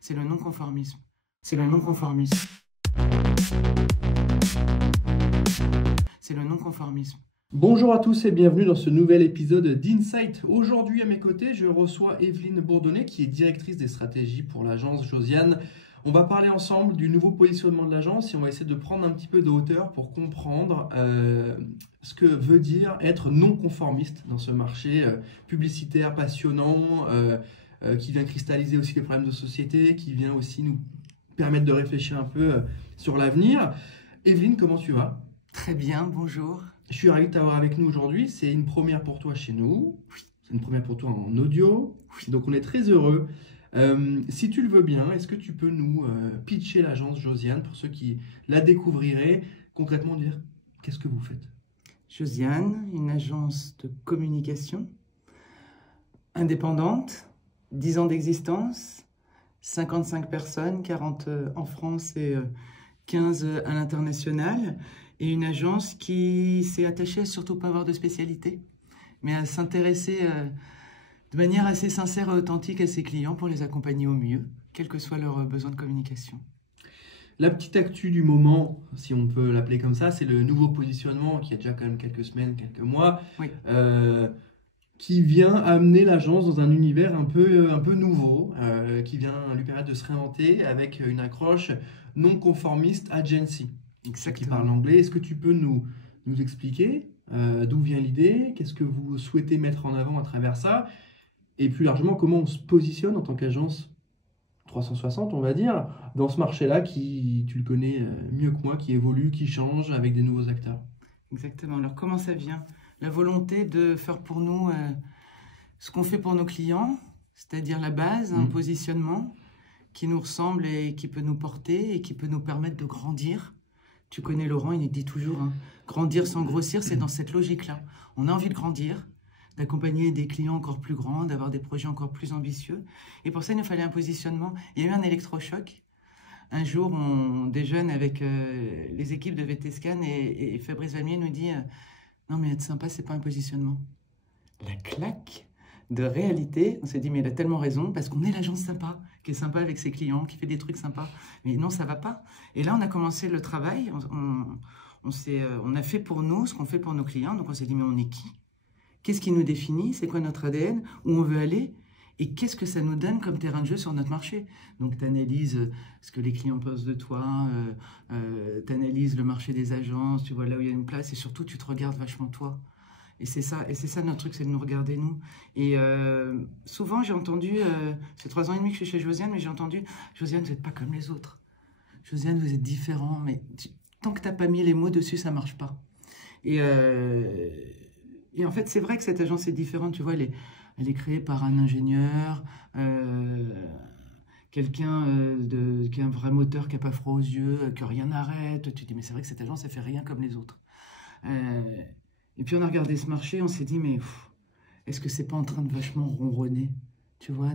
c'est le non-conformisme. C'est le non-conformisme. C'est le non-conformisme. Bonjour à tous et bienvenue dans ce nouvel épisode d'Insight. Aujourd'hui à mes côtés, je reçois Evelyne Bourdonnais qui est directrice des stratégies pour l'agence Josiane. On va parler ensemble du nouveau positionnement de l'agence et on va essayer de prendre un petit peu de hauteur pour comprendre ce que veut dire être non conformiste dans ce marché publicitaire passionnant qui vient cristalliser aussi les problèmes de société, qui vient aussi nous permettre de réfléchir un peu sur l'avenir. Evelyne, comment tu vas ? Très bien, bonjour. Je suis ravi de t'avoir avec nous aujourd'hui. C'est une première pour toi chez nous. Oui. C'est une première pour toi en audio. Oui. Donc on est très heureux. Si tu le veux bien, est-ce que tu peux nous pitcher l'agence Josiane pour ceux qui la découvriraient, concrètement dire qu'est-ce que vous faites ? Josiane, une agence de communication indépendante, 10 ans d'existence, 55 personnes, 40 en France et 15 à l'international. Et une agence qui s'est attachée à surtout pas avoir de spécialité, mais à s'intéresser de manière assez sincère et authentique à ses clients pour les accompagner au mieux, quels que soient leurs besoins de communication. La petite actu du moment, si on peut l'appeler comme ça, c'est le nouveau positionnement qui a déjà quand même quelques semaines, quelques mois, Oui. Qui vient amener l'agence dans un univers un peu nouveau, qui vient lui permettre de se réinventer avec une accroche non conformiste agency. Ceux qui parlent anglais, est-ce que tu peux nous expliquer d'où vient l'idée, qu'est-ce que vous souhaitez mettre en avant à travers ça, et plus largement comment on se positionne en tant qu'agence 360, on va dire, dans ce marché-là qui, tu le connais mieux que moi, qui évolue, qui change avec des nouveaux acteurs. Exactement. Alors comment ça vient ? La volonté de faire pour nous ce qu'on fait pour nos clients, c'est-à-dire la base, un positionnement qui nous ressemble et qui peut nous porter et qui peut nous permettre de grandir. Tu connais Laurent, il dit toujours, hein, grandir sans grossir, c'est dans cette logique-là. On a envie de grandir, d'accompagner des clients encore plus grands, d'avoir des projets encore plus ambitieux. Et pour ça, il nous fallait un positionnement. Il y a eu un électrochoc. Un jour, on déjeune avec les équipes de VTScan et Fabrice Valmier nous dit non, mais être sympa, c'est pas un positionnement. La claque de réalité, on s'est dit mais il a tellement raison parce qu'on est l'agence sympa, qui est sympa avec ses clients, qui fait des trucs sympas. Mais non, ça va pas. Et là, on a commencé le travail. On a fait pour nous ce qu'on fait pour nos clients. Donc on s'est dit mais on est qui ? Qu'est-ce qui nous définit ? C'est quoi notre ADN ? Où on veut aller ? Et qu'est-ce que ça nous donne comme terrain de jeu sur notre marché ? Donc, tu analyses ce que les clients pensent de toi, tu analyses le marché des agences, tu vois là où il y a une place, et surtout, tu te regardes vachement toi. Et c'est ça notre truc, c'est de nous regarder nous. Et souvent, j'ai entendu, c'est 3 ans et demi que je suis chez Josiane, mais j'ai entendu, Josiane, vous n'êtes pas comme les autres. Josiane, vous êtes différent, mais tant que tu n'as pas mis les mots dessus, ça ne marche pas. Et en fait, c'est vrai que cette agence est différente, tu vois, elle est créée par un ingénieur, quelqu'un qui a un vrai moteur, qui n'a pas froid aux yeux, que rien n'arrête. Tu te dis, mais c'est vrai que cette agence, elle fait rien comme les autres. Et puis on a regardé ce marché, on s'est dit, mais est-ce que c'est pas en train de vachement ronronner, tu vois,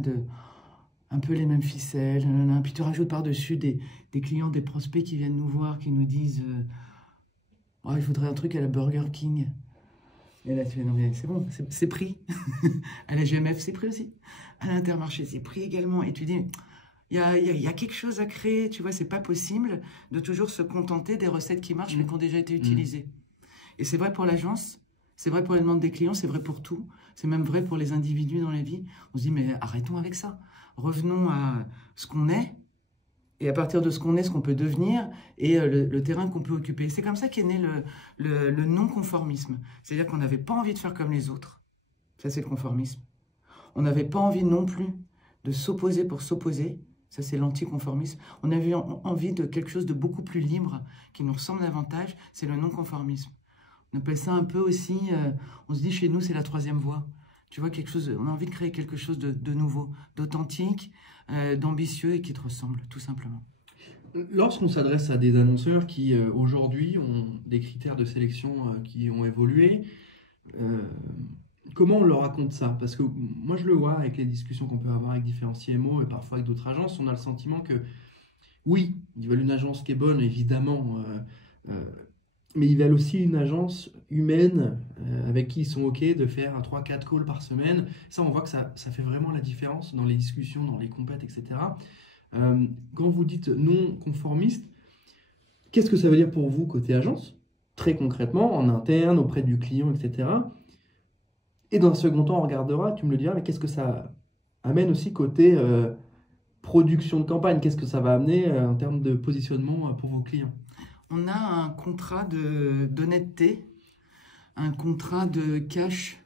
un peu les mêmes ficelles, nanana. Puis tu rajoutes par-dessus des clients, des prospects qui viennent nous voir, qui nous disent, oh, je voudrais un truc à la Burger King. Et là, tu fais, non, mais c'est bon, c'est pris. À la GMF, c'est pris aussi. À l'Intermarché, c'est pris également. Et tu dis, il y a quelque chose à créer, tu vois, c'est pas possible de toujours se contenter des recettes qui marchent, mais qui ont déjà été utilisées. Et c'est vrai pour l'agence, c'est vrai pour les demandes des clients, c'est vrai pour tout. C'est même vrai pour les individus dans la vie. On se dit, mais arrêtons avec ça. Revenons à ce qu'on est. Et à partir de ce qu'on est, ce qu'on peut devenir, et le terrain qu'on peut occuper. C'est comme ça qu'est né le non-conformisme. C'est-à-dire qu'on n'avait pas envie de faire comme les autres. Ça, c'est le conformisme. On n'avait pas envie non plus de s'opposer pour s'opposer. Ça, c'est l'anticonformisme. On avait envie de quelque chose de beaucoup plus libre, qui nous ressemble davantage. C'est le non-conformisme. On appelle ça un peu aussi, on se dit chez nous, c'est la 3e voie. Tu vois, on a envie de créer quelque chose de nouveau, d'authentique, d'ambitieux et qui te ressemble, tout simplement. Lorsqu'on s'adresse à des annonceurs qui, aujourd'hui, ont des critères de sélection qui ont évolué, comment on leur raconte ça ? Parce que moi, je le vois avec les discussions qu'on peut avoir avec différents CMO et parfois avec d'autres agences, on a le sentiment que, oui, ils veulent une agence qui est bonne, évidemment, mais ils veulent aussi une agence humaine avec qui ils sont OK de faire 3-4 calls par semaine. Ça, on voit que ça fait vraiment la différence dans les discussions, dans les compètes, etc. Quand vous dites non conformiste, qu'est-ce que ça veut dire pour vous côté agence? Très concrètement, en interne, auprès du client, etc. Et dans un second temps, on regardera, tu me le diras, mais qu'est-ce que ça amène aussi côté production de campagne? Qu'est-ce que ça va amener en termes de positionnement pour vos clients? On a un contrat d'honnêteté, un contrat de cash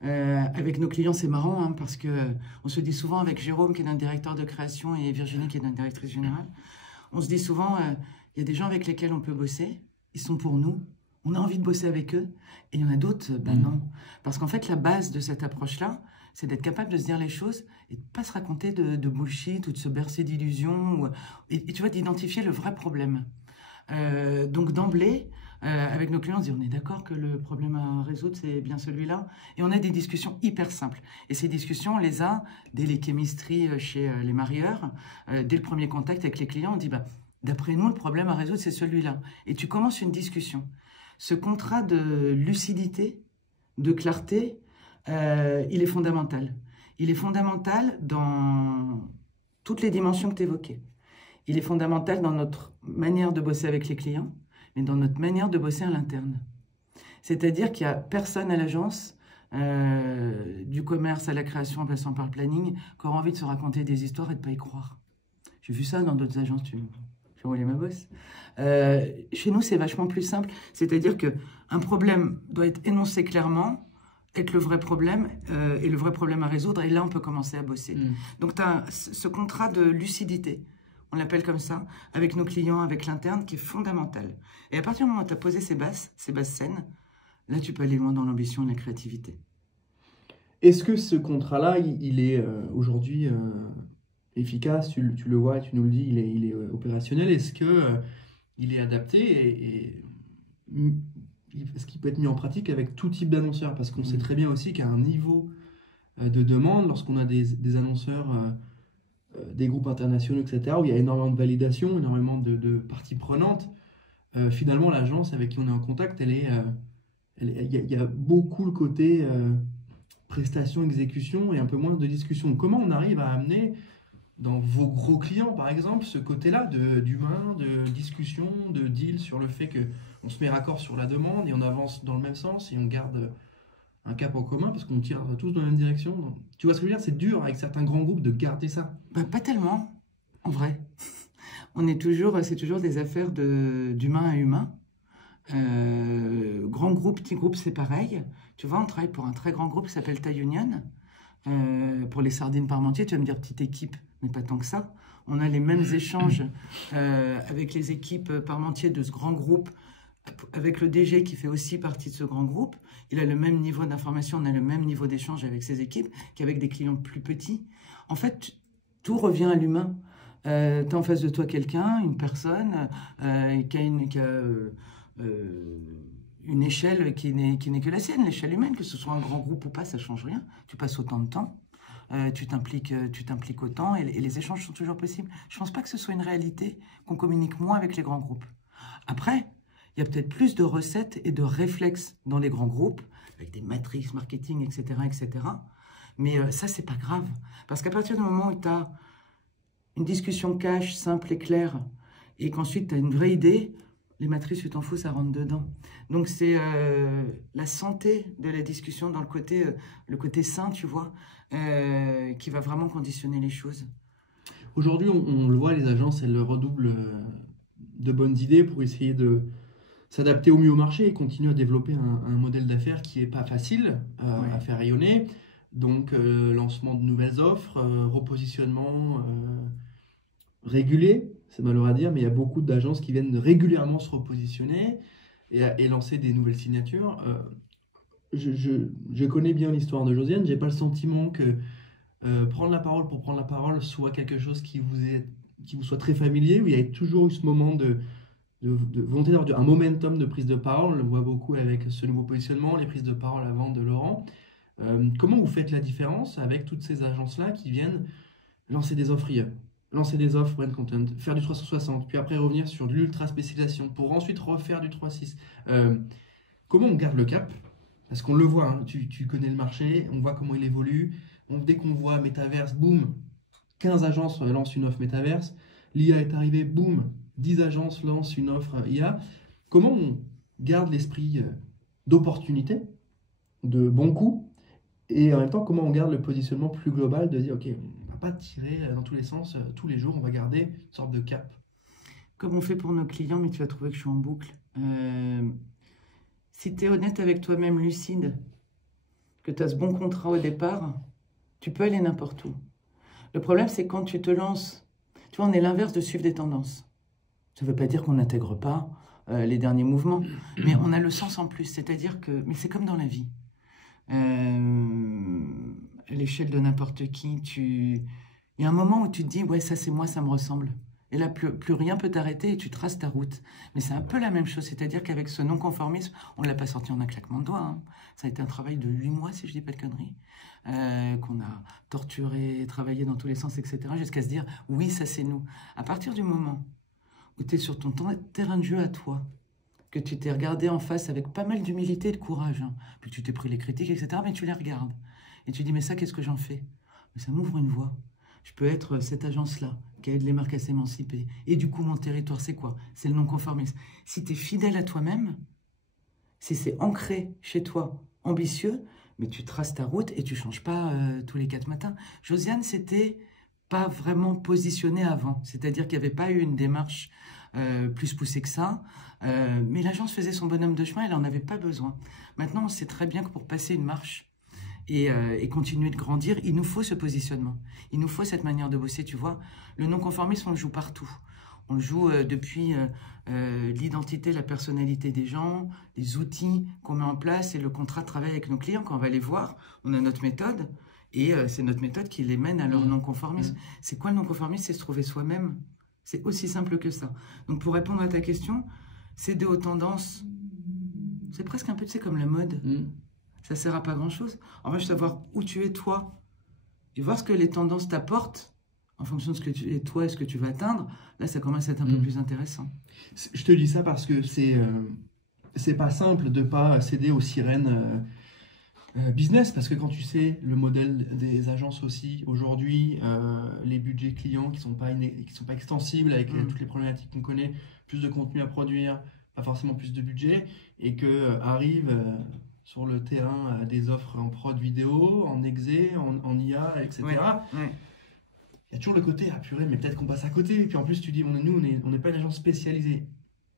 avec nos clients. C'est marrant hein, parce que on se dit souvent avec Jérôme qui est notre directeur de création et Virginie qui est notre directrice générale, on se dit souvent il y a des gens avec lesquels on peut bosser, ils sont pour nous, on a envie de bosser avec eux, et il y en a d'autres, ben non. Parce qu'en fait, la base de cette approche-là, c'est d'être capable de se dire les choses et de ne pas se raconter de bullshit ou de se bercer d'illusions, et tu vois, d'identifier le vrai problème. Donc d'emblée, avec nos clients, on se dit on est d'accord que le problème à résoudre, c'est bien celui-là. Et on a des discussions hyper simples. Et ces discussions, on les a dès les chemistries chez les marieurs, dès le premier contact avec les clients, on dit bah, d'après nous, le problème à résoudre, c'est celui-là. Et tu commences une discussion. Ce contrat de lucidité, de clarté, il est fondamental. Il est fondamental dans toutes les dimensions que tu évoquais. Il est fondamental dans notre manière de bosser avec les clients, mais dans notre manière de bosser à l'interne. C'est-à-dire qu'il n'y a personne à l'agence, du commerce à la création en passant par le planning, qui aura envie de se raconter des histoires et de ne pas y croire. J'ai vu ça dans d'autres agences, tu fais rouler ma bosse. Chez nous, c'est vachement plus simple. C'est-à-dire qu'un problème doit être énoncé clairement, être le vrai problème, et le vrai problème à résoudre, et là, on peut commencer à bosser. Donc, tu as ce contrat de lucidité, on l'appelle comme ça, avec nos clients, avec l'interne, qui est fondamental. Et à partir du moment où tu as posé ces bases saines, là, tu peux aller loin dans l'ambition et la créativité. Est-ce que ce contrat-là, il est aujourd'hui efficace? Tu le vois, tu nous le dis, il est opérationnel. Est-ce qu'il est adapté est-ce qu'il peut être mis en pratique avec tout type d'annonceurs? Parce qu'on sait très bien aussi qu'il y a un niveau de demande lorsqu'on a des annonceurs, des groupes internationaux, etc., où il y a énormément de validation, énormément de parties prenantes. Finalement, l'agence avec qui on est en contact, il y a beaucoup le côté prestation, exécution et un peu moins de discussion. Comment on arrive à amener dans vos gros clients, par exemple, ce côté-là d'humain, de discussion, de deal sur le fait qu'on se met raccord sur la demande et on avance dans le même sens et on garde un cap en commun parce qu'on tire tous dans la même direction. Donc, tu vois ce que je veux dire? C'est dur avec certains grands groupes de garder ça. Bah, pas tellement, en vrai. C'est toujours des affaires d'humain à humain. Grand groupe, petit groupe, c'est pareil. Tu vois, on travaille pour un très grand groupe qui s'appelle Thai Union. Pour les sardines Parmentier, tu vas me dire petite équipe, mais pas tant que ça. On a les mêmes échanges avec les équipes Parmentier de ce grand groupe, avec le DG qui fait aussi partie de ce grand groupe. Il a le même niveau d'information, on a le même niveau d'échange avec ses équipes qu'avec des clients plus petits. En fait, tout revient à l'humain. Tu as en face de toi quelqu'un, une personne qui a une échelle qui n'est que la sienne, l'échelle humaine, que ce soit un grand groupe ou pas, ça ne change rien. Tu passes autant de temps, tu t'impliques autant et les échanges sont toujours possibles. Je ne pense pas que ce soit une réalité qu'on communique moins avec les grands groupes. Après, il y a peut-être plus de recettes et de réflexes dans les grands groupes, avec des matrices marketing, etc. etc. Mais ça, c'est pas grave. Parce qu'à partir du moment où tu as une discussion cash, simple et claire, et qu'ensuite tu as une vraie idée, les matrices, tu t'en fous, ça rentre dedans. Donc c'est la santé de la discussion dans le côté sain, tu vois, qui va vraiment conditionner les choses. Aujourd'hui, on le voit, les agences, elles redoublent de bonnes idées pour essayer de s'adapter au mieux au marché et continuer à développer un modèle d'affaires qui n'est pas facile à faire rayonner. Donc, lancement de nouvelles offres, repositionnement régulier, c'est malheureux à dire, mais il y a beaucoup d'agences qui viennent régulièrement se repositionner et lancer des nouvelles signatures. Je connais bien l'histoire de Josiane, j'ai pas le sentiment que prendre la parole pour prendre la parole soit quelque chose qui vous soit très familier, où il y a toujours eu ce moment de volonté d'avoir un momentum de prise de parole. On le voit beaucoup avec ce nouveau positionnement, les prises de parole avant de Laurent. Comment vous faites la différence avec toutes ces agences-là qui viennent lancer des offres IA, lancer des offres brand content, faire du 360, puis après revenir sur de l'ultra spécialisation pour ensuite refaire du 3.6. Comment on garde le cap? Parce qu'on le voit, hein, tu connais le marché, on voit comment il évolue. Dès qu'on voit Metaverse, boum, 15 agences lancent une offre métaverse, l'IA est arrivée, boum, 10 agences lancent une offre IA. Comment on garde l'esprit d'opportunité, de bon coup, et en même temps, comment on garde le positionnement plus global de dire, OK, on ne va pas tirer dans tous les sens tous les jours, on va garder une sorte de cap. Comme on fait pour nos clients, mais tu vas trouver que je suis en boucle. Si tu es honnête avec toi-même, lucide, que tu as ce bon contrat au départ, tu peux aller n'importe où. Le problème, c'est quand tu te lances, tu vois, on est l'inverse de suivre des tendances. Ça ne veut pas dire qu'on n'intègre pas les derniers mouvements, mais on a le sens en plus, c'est-à-dire que, mais c'est comme dans la vie. À l'échelle de n'importe qui, il y a un moment où tu te dis, ouais, ça c'est moi, ça me ressemble. Et là, plus rien peut t'arrêter et tu traces ta route. Mais c'est un peu la même chose, c'est-à-dire qu'avec ce non-conformisme, on ne l'a pas sorti en un claquement de doigts. Hein. Ça a été un travail de 8 mois, si je ne dis pas de conneries, qu'on a torturé, travaillé dans tous les sens, etc., jusqu'à se dire, oui, ça c'est nous. À partir du moment où tu es sur ton terrain de jeu à toi, que tu t'es regardé en face avec pas mal d'humilité et de courage, hein, puis tu t'es pris les critiques, etc., mais tu les regardes. Et tu dis, mais ça, qu'est-ce que j'en fais? Mais ça m'ouvre une voie. Je peux être cette agence-là qui aide les marques à s'émanciper. Et du coup, mon territoire, c'est quoi? C'est le non-conformisme. Si tu es fidèle à toi-même, si c'est ancré chez toi, ambitieux, mais tu traces ta route et tu ne changes pas tous les 4 matins. Josiane, c'était pas vraiment positionné avant. C'est-à-dire qu'il n'y avait pas eu une démarche plus poussée que ça. Mais l'agence faisait son bonhomme de chemin, elle n'en avait pas besoin. Maintenant, on sait très bien que pour passer une marche, et continuer de grandir, il nous faut ce positionnement. Il nous faut cette manière de bosser, tu vois. Le non-conformisme, on le joue partout. On le joue depuis l'identité, la personnalité des gens, les outils qu'on met en place et le contrat de travail avec nos clients. Quand on va les voir, on a notre méthode et c'est notre méthode qui les mène à leur non-conformisme. C'est quoi le non-conformisme? C'est se trouver soi-même. C'est aussi simple que ça. Donc pour répondre à ta question, céder aux tendances, c'est presque un peu, tu sais, comme la mode. Ça ne sert à pas grand-chose. En revanche, savoir où tu es toi, et voir ce que les tendances t'apportent, en fonction de ce que tu es toi et ce que tu vas atteindre, là, ça commence à être un peu plus intéressant. Je te dis ça parce que c'est pas simple de ne pas céder aux sirènes business, parce que quand tu sais le modèle des agences aussi, aujourd'hui, les budgets clients qui sont pas extensibles avec toutes les problématiques qu'on connaît, plus de contenu à produire, pas forcément plus de budget, et que arrive... sur le terrain des offres en prod vidéo, en exé, en IA, etc. Il y a toujours le côté, ah purée, mais peut-être qu'on passe à côté. Et puis en plus, tu dis, nous, on n'est pas une agence spécialisée.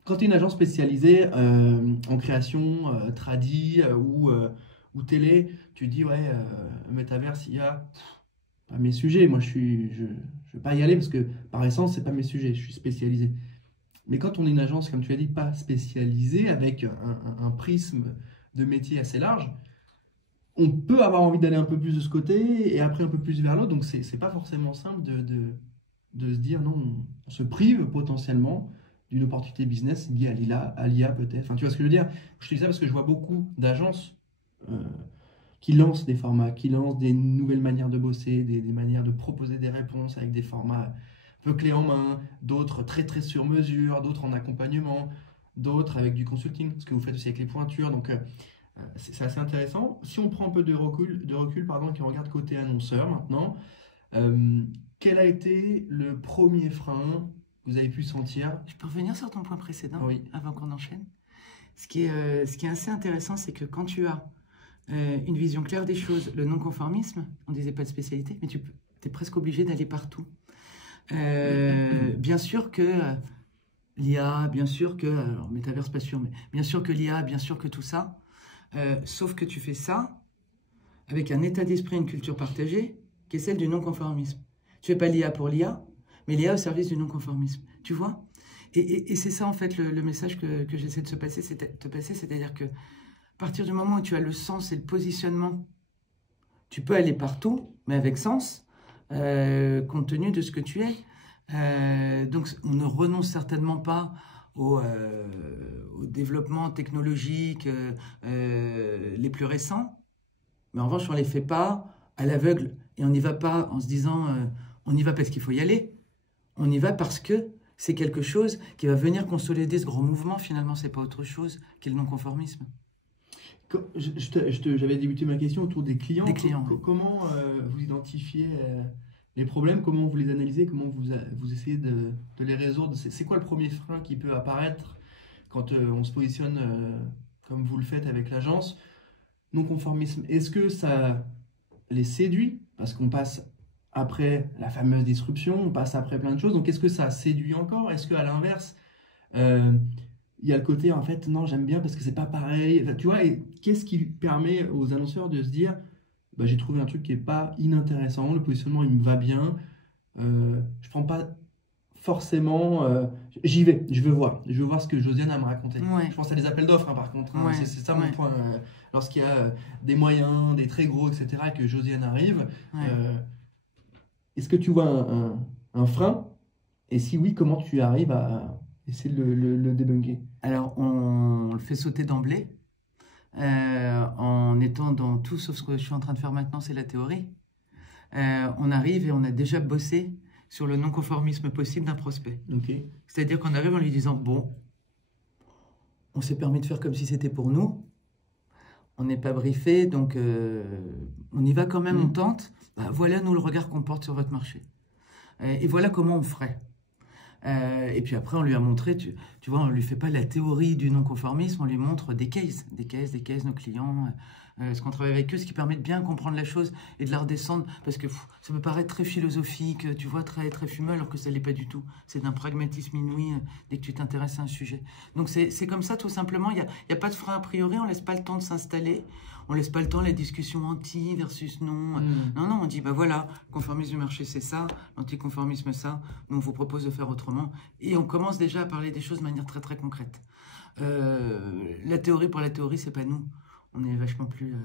Quand tu es une agence spécialisée en création, tradi ou télé, tu dis, ouais, Metaverse, IA, pas mes sujets. Moi, je ne vais pas y aller parce que par essence, c'est pas mes sujets. Je suis spécialisé. Mais quand on est une agence, comme tu as dit, pas spécialisée, avec un prisme de métier assez large, on peut avoir envie d'aller un peu plus de ce côté et après un peu plus vers l'autre. Donc, c'est pas forcément simple de se dire non, on se prive potentiellement d'une opportunité business liée à l'IA peut-être. Enfin, tu vois ce que je veux dire? Je te dis ça parce que je vois beaucoup d'agences qui lancent des formats, qui lancent des nouvelles manières de bosser, des manières de proposer des réponses avec des formats un peu clés en main, d'autres très très sur mesure, d'autres en accompagnement, d'autres avec du consulting, ce que vous faites aussi avec les pointures. Donc, c'est assez intéressant. Si on prend un peu de recul pardon, et qu'on regarde côté annonceur maintenant, quel a été le premier frein que vous avez pu sentir? Je peux revenir sur ton point précédent avant qu'on enchaîne. Ce qui est assez intéressant, c'est que quand tu as une vision claire des choses, le non-conformisme, on ne disait pas de spécialité, mais tu es presque obligé d'aller partout. Bien sûr que l'IA, bien sûr que, alors métaverse pas sûr, mais bien sûr que l'IA, bien sûr que tout ça, sauf que tu fais ça avec un état d'esprit, une culture partagée, qui est celle du non-conformisme. Tu fais pas l'IA pour l'IA, mais l'IA au service du non-conformisme. Tu vois? Et c'est ça, en fait, le message que j'essaie de te passer, c'est-à-dire que à partir du moment où tu as le sens et le positionnement, tu peux aller partout, mais avec sens, compte tenu de ce que tu es. Donc, on ne renonce certainement pas au développement technologique les plus récents, mais en revanche, on ne les fait pas à l'aveugle, et on n'y va pas en se disant on y va parce qu'il faut y aller, on y va parce que c'est quelque chose qui va venir consolider ce grand mouvement. Finalement, ce n'est pas autre chose que le non-conformisme. J'avais débuté ma question autour des clients. Des clients. Comment vous identifiez Les problèmes, comment vous les analysez, comment vous essayez de les résoudre? C'est quoi le premier frein qui peut apparaître quand on se positionne comme vous le faites avec l'agence? Non-conformisme, est-ce que ça les séduit? Parce qu'on passe après la fameuse disruption, on passe après plein de choses. Donc, est-ce que ça séduit encore? Est-ce qu'à l'inverse, il y a le côté, en fait, non, j'aime bien parce que c'est pas pareil. Enfin, tu vois, et qu'est-ce qui permet aux annonceurs de se dire, bah, j'ai trouvé un truc qui est pas inintéressant, le positionnement, il me va bien, je prends pas forcément, j'y vais, je veux voir ce que Josiane a à me raconter. Ouais. Je pense à des appels d'offres, hein, par contre, hein. Ouais. C'est ça mon Ouais. point. Lorsqu'il y a des moyens, des très gros, etc., et que Josiane arrive, Ouais. est-ce que tu vois un frein? Et si oui, comment tu arrives à essayer de le débunker? Alors, on le fait sauter d'emblée, en étant dans tout sauf ce que je suis en train de faire maintenant, c'est la théorie. On arrive et on a déjà bossé sur le non-conformisme possible d'un prospect. Okay. C'est-à-dire qu'on arrive en lui disant, bon, on s'est permis de faire comme si c'était pour nous, on n'est pas briefé, donc on y va quand même, on tente. Bah, voilà, nous, le regard qu'on porte sur votre marché. Et voilà comment on ferait. Et puis après, on lui a montré, tu vois, on ne lui fait pas la théorie du non-conformisme, on lui montre des cases, nos clients, ce qu'on travaille avec eux, ce qui permet de bien comprendre la chose et de la redescendre, parce que ça peut paraître très philosophique, tu vois, très, très fumeux, alors que ça ne l'est pas du tout. C'est d'un pragmatisme inouï dès que tu t'intéresses à un sujet. Donc c'est comme ça, tout simplement, il y a pas de frein a priori, on ne laisse pas le temps de s'installer. On laisse pas le temps à la discussion anti versus non. Non, on dit, bah voilà, conformisme du marché, c'est ça, l'anticonformisme, ça. Nous, on vous propose de faire autrement. Et on commence déjà à parler des choses de manière très, très concrète. La théorie pour la théorie, c'est pas nous. On est vachement plus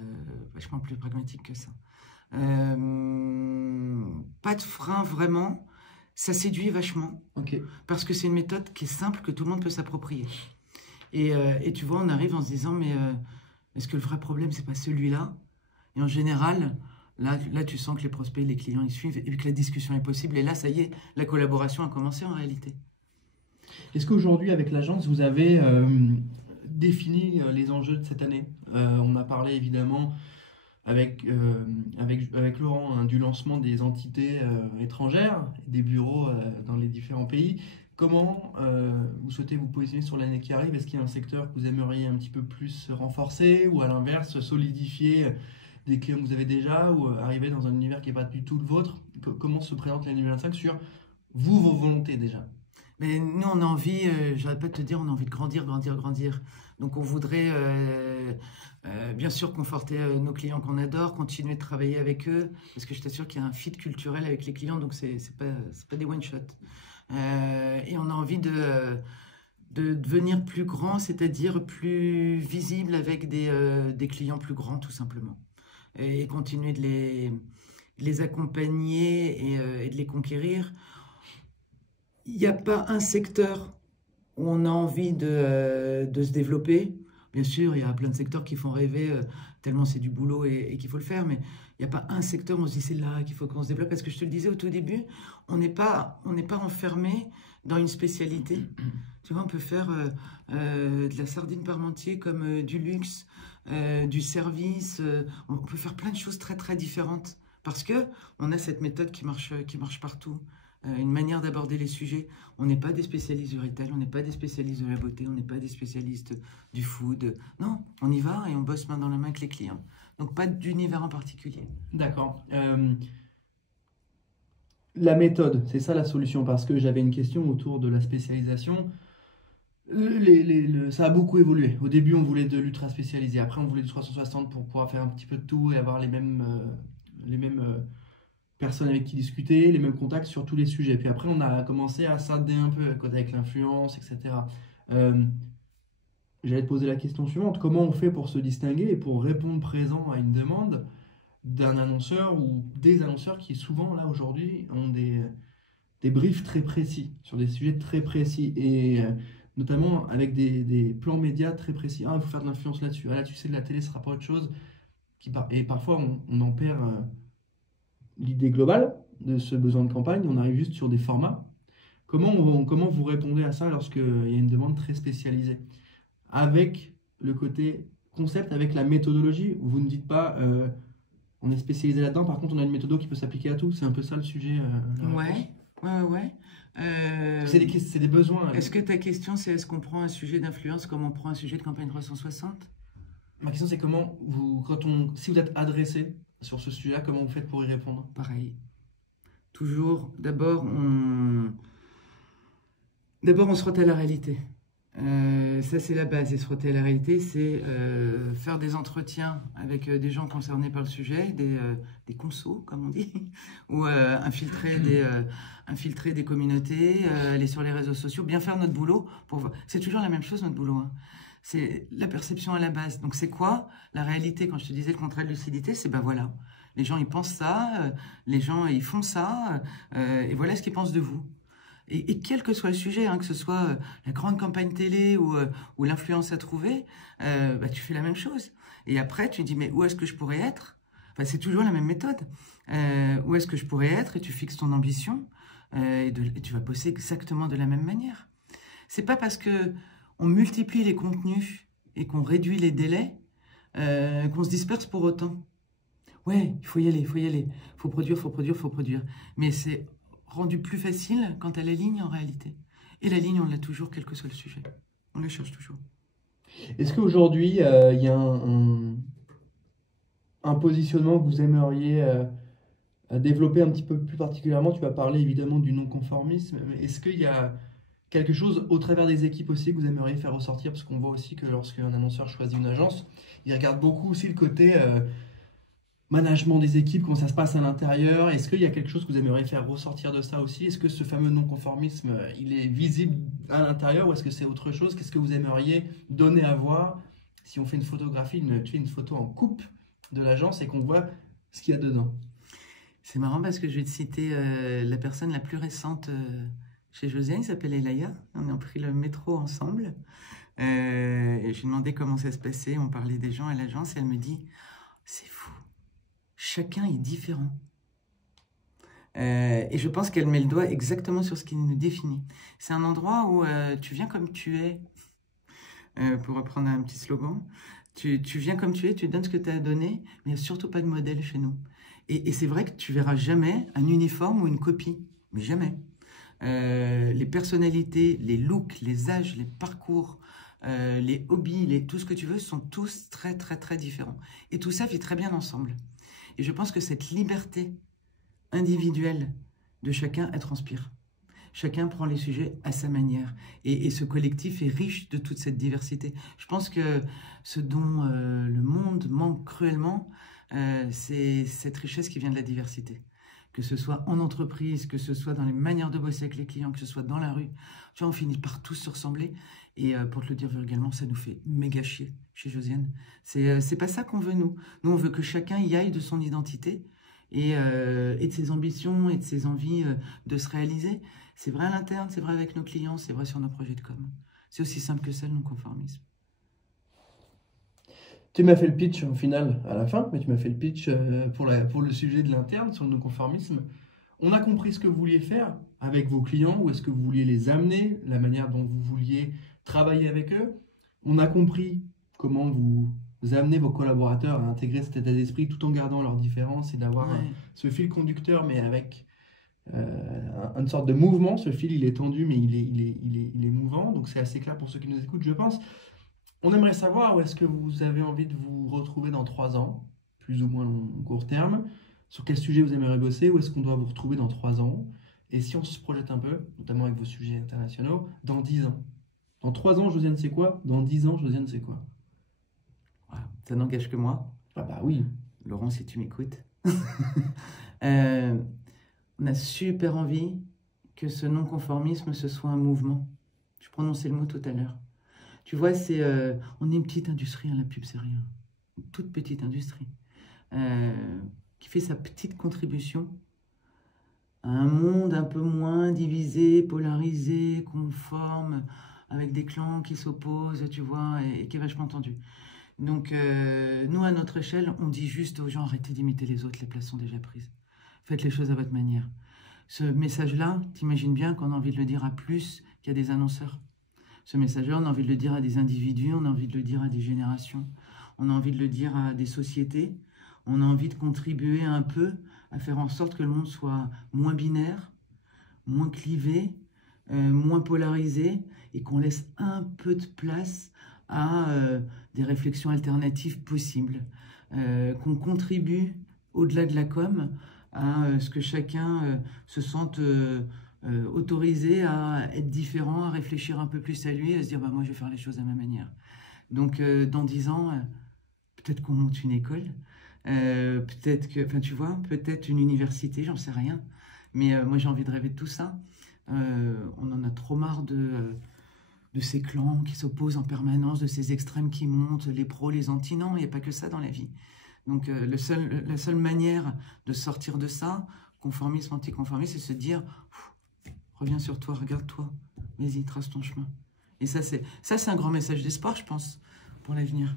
pragmatique que ça. Pas de frein, vraiment. Ça séduit vachement. Okay. Parce que c'est une méthode qui est simple, que tout le monde peut s'approprier. Et tu vois, on arrive en se disant, mais... est-ce que le vrai problème, c'est pas celui-là? Et en général, là, tu sens que les prospects, les clients, ils suivent et que la discussion est possible. Et là, ça y est, la collaboration a commencé en réalité. Est-ce qu'aujourd'hui, avec l'agence, vous avez défini les enjeux de cette année? On a parlé évidemment avec Laurent hein, du lancement des entités étrangères, des bureaux dans les différents pays. Comment vous souhaitez vous positionner sur l'année qui arrive? Est-ce qu'il y a un secteur que vous aimeriez un petit peu plus renforcer ou à l'inverse solidifier des clients que vous avez déjà ou arriver dans un univers qui n'est pas du tout le vôtre? Comment se présente l'année 2025 sur vous, vos volontés déjà? Mais nous, on a envie, j'arrête pas de te dire, on a envie de grandir. Donc on voudrait bien sûr conforter nos clients qu'on adore, continuer de travailler avec eux, parce que je t'assure qu'il y a un fit culturel avec les clients, donc c'est pas des one-shot. Et on a envie de devenir plus grand, c'est-à-dire plus visible avec des clients plus grands, tout simplement. Et continuer de les accompagner et de les conquérir. Il n'y a pas un secteur où on a envie de se développer. Bien sûr, il y a plein de secteurs qui font rêver, tellement c'est du boulot et qu'il faut le faire, mais il n'y a pas un secteur où on se dit c'est là qu'il faut qu'on se développe. Parce que je te le disais au tout début, on n'est pas enfermé dans une spécialité. Tu vois, on peut faire de la sardine parmentier comme du luxe, du service. On peut faire plein de choses très très différentes parce que on a cette méthode qui marche partout. Une manière d'aborder les sujets. On n'est pas des spécialistes du retail, on n'est pas des spécialistes de la beauté, on n'est pas des spécialistes du food. Non, on y va et on bosse main dans la main avec les clients. Donc pas d'univers en particulier. D'accord. La méthode, c'est ça la solution, parce que j'avais une question autour de la spécialisation. Ça a beaucoup évolué. Au début, on voulait de l'ultra spécialisé. Après, on voulait du 360 pour pouvoir faire un petit peu de tout et avoir les mêmes personnes avec qui discuter, les mêmes contacts sur tous les sujets. Puis après, on a commencé à s'adder un peu avec l'influence, etc. J'allais te poser la question suivante. Comment on fait pour se distinguer et pour répondre présent à une demande d'un annonceur ou des annonceurs qui souvent, là, aujourd'hui, ont des briefs très précis, sur des sujets très précis et notamment avec des plans médias très précis. Ah, il faut faire de l'influence là-dessus. Ah, là, tu sais, de la télé, ce sera pas autre chose. Et parfois, on en perd l'idée globale de ce besoin de campagne. On arrive juste sur des formats. Comment vous répondez à ça lorsqu'il y a une demande très spécialisée? Avec le côté concept, avec la méthodologie, vous ne dites pas On est spécialisé là-dedans. Par contre, on a une méthode qui peut s'appliquer à tout. C'est un peu ça le sujet. Ouais. C'est des besoins. Est-ce que ta question, c'est est-ce qu'on prend un sujet d'influence comme on prend un sujet de campagne 360? Ma question, c'est si vous êtes adressé sur ce sujet-là, comment vous faites pour y répondre? Pareil. Toujours, d'abord, on se frotte à la réalité. Ça, c'est la base. Et se frotter à la réalité, c'est faire des entretiens avec des gens concernés par le sujet, des consos, comme on dit, ou infiltrer des communautés, aller sur les réseaux sociaux, bien faire notre boulot. C'est toujours la même chose, notre boulot. Hein. C'est la perception à la base. Donc, c'est quoi la réalité? Quand je te disais le contrat de lucidité, c'est ben voilà. Les gens, ils pensent ça, les gens, ils font ça, et voilà ce qu'ils pensent de vous. Et quel que soit le sujet, hein, que ce soit la grande campagne télé ou l'influence à trouver, tu fais la même chose. Et après, tu dis, mais où est-ce que je pourrais être? Enfin, c'est toujours la même méthode. Où est-ce que je pourrais être? Et tu fixes ton ambition, et tu vas bosser exactement de la même manière. C'est pas parce que on multiplie les contenus et qu'on réduit les délais qu'on se disperse pour autant. Ouais, il faut y aller. Faut produire. Mais c'est rendu plus facile quand tu as la ligne en réalité. Et la ligne, on l'a toujours, quel que soit le sujet. On la cherche toujours. Est-ce qu'aujourd'hui, il y a un positionnement que vous aimeriez développer un petit peu plus particulièrement? Tu vas parler évidemment du non-conformisme, mais est-ce qu'il y a quelque chose au travers des équipes aussi que vous aimeriez faire ressortir? Parce qu'on voit aussi que lorsqu'un annonceur choisit une agence, il regarde beaucoup aussi le côté management des équipes, comment ça se passe à l'intérieur. Est-ce qu'il y a quelque chose que vous aimeriez faire ressortir de ça aussi? Est-ce que ce fameux non-conformisme, il est visible à l'intérieur ou est-ce que c'est autre chose? Qu'est-ce que vous aimeriez donner à voir si on fait une photographie, une photo en coupe de l'agence et qu'on voit ce qu'il y a dedans? C'est marrant parce que je vais te citer la personne la plus récente chez Josiane, il s'appelle Elaya. On a pris le métro ensemble. Et je lui ai demandé comment ça se passait. On parlait des gens à l'agence et elle me dit, c'est fou. Chacun est différent. Et je pense qu'elle met le doigt exactement sur ce qui nous définit. C'est un endroit où tu viens comme tu es, pour reprendre un petit slogan. Tu viens comme tu es, tu donnes ce que tu as à donner, mais il n'y a surtout pas de modèle chez nous. Et c'est vrai que tu verras jamais un uniforme ou une copie, mais jamais. Les personnalités, les looks, les âges, les parcours, les hobbies, tout ce que tu veux, sont tous très, très, très différents. Et tout ça vit très bien ensemble. Et je pense que cette liberté individuelle de chacun, elle transpire. Chacun prend les sujets à sa manière. Et ce collectif est riche de toute cette diversité. Je pense que ce dont le monde manque cruellement, c'est cette richesse qui vient de la diversité. Que ce soit en entreprise, que ce soit dans les manières de bosser avec les clients, que ce soit dans la rue. Tu vois, on finit par tous se ressembler. Et pour te le dire vulgairement, ça nous fait méga chier chez Josiane. C'est pas ça qu'on veut, nous. Nous, on veut que chacun y aille de son identité et de ses ambitions et de ses envies de se réaliser. C'est vrai à l'interne, c'est vrai avec nos clients, c'est vrai sur nos projets de com. C'est aussi simple que ça, le non-conformisme. Tu m'as fait le pitch au final, à la fin, mais tu m'as fait le pitch pour le sujet de l'interne, sur le non-conformisme. On a compris ce que vous vouliez faire avec vos clients, où est-ce que vous vouliez les amener, la manière dont vous vouliez travailler avec eux. On a compris comment vous amenez vos collaborateurs à intégrer cet état d'esprit tout en gardant leurs différences et d'avoir ce fil conducteur, mais avec une sorte de mouvement. Ce fil, il est tendu, mais il est mouvant. Donc c'est assez clair pour ceux qui nous écoutent, je pense. On aimerait savoir où est-ce que vous avez envie de vous retrouver dans 3 ans, plus ou moins long court terme. Sur quel sujet vous aimeriez bosser, où est-ce qu'on doit vous retrouver dans 3 ans. Et si on se projette un peu, notamment avec vos sujets internationaux, dans 10 ans. Dans 3 ans, Josiane, c'est quoi? Dans 10 ans, Josiane, c'est quoi? Voilà. Ça n'engage que moi. Ah bah oui. Laurent, si tu m'écoutes. On a super envie que ce non-conformisme, ce soit un mouvement. Je prononçais le mot tout à l'heure. Tu vois, on est une petite industrie, hein, la pub, c'est rien. Une toute petite industrie qui fait sa petite contribution à un monde un peu moins divisé, polarisé, conforme, avec des clans qui s'opposent, tu vois, et qui est vachement tendu. Donc, nous, à notre échelle, on dit juste aux gens, arrêtez d'imiter les autres, les places sont déjà prises. Faites les choses à votre manière. Ce message-là, t'imagines bien qu'on a envie de le dire à plus qu'il y a des annonceurs. Ce message-là, on a envie de le dire à des individus, on a envie de le dire à des générations, on a envie de le dire à des sociétés, on a envie de contribuer un peu à faire en sorte que le monde soit moins binaire, moins clivé, moins polarisé, et qu'on laisse un peu de place à des réflexions alternatives possibles, qu'on contribue, au-delà de la com, à ce que chacun se sente autorisé à être différent, à réfléchir un peu plus à lui, à se dire bah, moi je vais faire les choses à ma manière. Donc dans 10 ans, peut-être qu'on monte une école, peut-être que, enfin tu vois, peut-être une université, j'en sais rien. Mais moi j'ai envie de rêver de tout ça. On en a trop marre de ces clans qui s'opposent en permanence, de ces extrêmes qui montent, les pros, les anti. Non, il n'y a pas que ça dans la vie. Donc la seule manière de sortir de ça, conformisme, anticonformisme, c'est se dire reviens sur toi, regarde-toi, vas-y, trace ton chemin. Et ça, c'est un grand message d'espoir, je pense, pour l'avenir.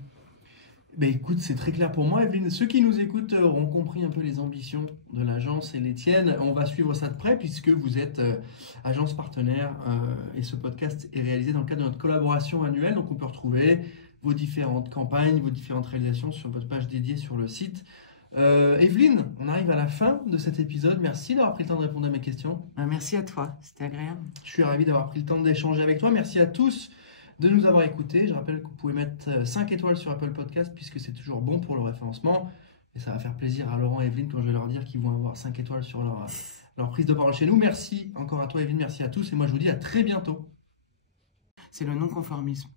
Ben écoute, c'est très clair pour moi, Evelyne. Ceux qui nous écoutent auront compris un peu les ambitions de l'agence et les tiennes. On va suivre ça de près puisque vous êtes agence partenaire et ce podcast est réalisé dans le cadre de notre collaboration annuelle. Donc on peut retrouver vos différentes campagnes, vos différentes réalisations sur votre page dédiée sur le site. Evelyne, on arrive à la fin de cet épisode. Merci d'avoir pris le temps de répondre à mes questions. Merci à toi, c'était agréable. Je suis ravi d'avoir pris le temps d'échanger avec toi. Merci à tous de nous avoir écoutés. Je rappelle que vous pouvez mettre 5 étoiles sur Apple Podcast puisque c'est toujours bon pour le référencement. Et ça va faire plaisir à Laurent et Evelyne quand je vais leur dire qu'ils vont avoir 5 étoiles sur leur prise de parole chez nous. Merci encore à toi, Evelyne. Merci à tous. Et moi, je vous dis à très bientôt. C'est le non-conformisme.